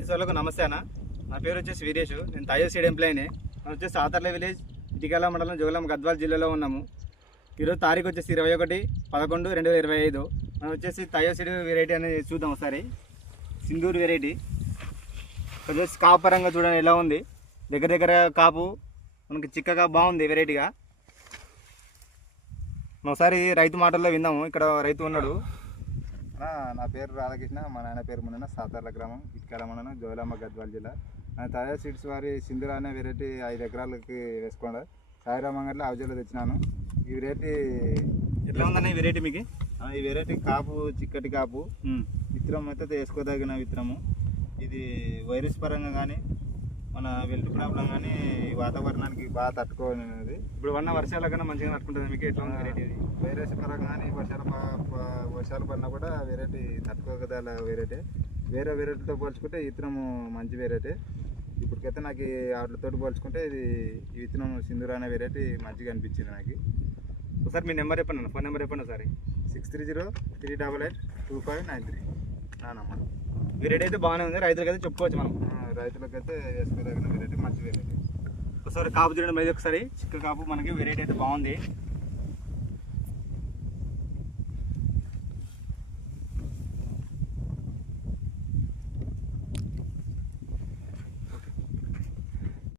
రైతులకు నమస్తే అన్న. నా పేరు వచ్చేసి వీరేష్. నేను తాయో సీడ్ ఎంప్లాయీని. మనం వచ్చేసి ఆతర్ల విలేజ్, ఇటికాల మండలం, జోగులాంబ, గద్వాల జిల్లాలో ఉన్నాము. ఈరోజు తారీఖు వచ్చేసి 21/11/2025. మనం వచ్చేసి తాయో సీడ్ వెరైటీ అనేది చూద్దాం ఒకసారి. సింధూర్ వెరైటీ వచ్చేసి కాపు పరంగా చూడండి ఎలా ఉంది. దగ్గర దగ్గర కాపు మనకి చిక్కగా బాగుంది వెరైటీగా. ఒకసారి రైతు మాటల్లో విందాము. ఇక్కడ రైతు ఉన్నాడు. నా పేరు రాధాకృష్ణ, మా నాయన పేరు మున్న, సాతార్ల గ్రామం, ఇటుకాల మండలం, జోగులాంబ, గద్వాల జిల్లా. తాజా సీడ్స్ వారి సింధూర్ అనే వెరైటీ 5 ఎకరాలకి వేసుకోండి. సాయిరామ్ అంగట్లో అవజలో తెచ్చినాను. ఈ వెరైటీ ఎట్లా ఉందన్న ఈ వెరైటీ మీకు? ఈ వెరైటీ కాపు చిక్కటి కాపు, విత్తనం అయితే వేసుకోదగిన విత్తనము. ఇది వైరస్ పరంగా కానీ మన వెల్ట్ ప్రాబ్లం కానీ వాతావరణానికి బాగా తట్టుకోనేది. ఇప్పుడు వర్షాల కన్నా మంచిగా తట్టుకుంటుంది మీకు. ఎట్లా ఉంది వెరైటీ? వైరస్ పరంగా కానీ వర్షాలు పడినా కూడా వెరైటీ తట్టుకోగల వెరైటీ. వేరే వెరైటీతో పోల్చుకుంటే ఈ విత్తనము మంచి వెరైటీ. ఇప్పటికైతే నాకు వాటితో పోల్చుకుంటే ఈ విత్తనం సింధూర్ అనే వెరైటీ మంచిగా అనిపించింది నాకు. ఒకసారి మీ నెంబర్ చెప్పండి, ఫోన్ నెంబర్ చెప్పండి ఒకసారి. 6303882593 నా నెంబర్. వెరైటీ అయితే బాగానే ఉంది, రైతులకైతే చెప్పుకోవచ్చు మనం. రైతులకైతే వేసుకోదగిన వెరైటీ, మంచి వెరైటీ. ఒకసారి కాపు చూడండి మీద, ఒకసారి చిక్క కాపు మనకి వెరైటీ అయితే బాగుంది.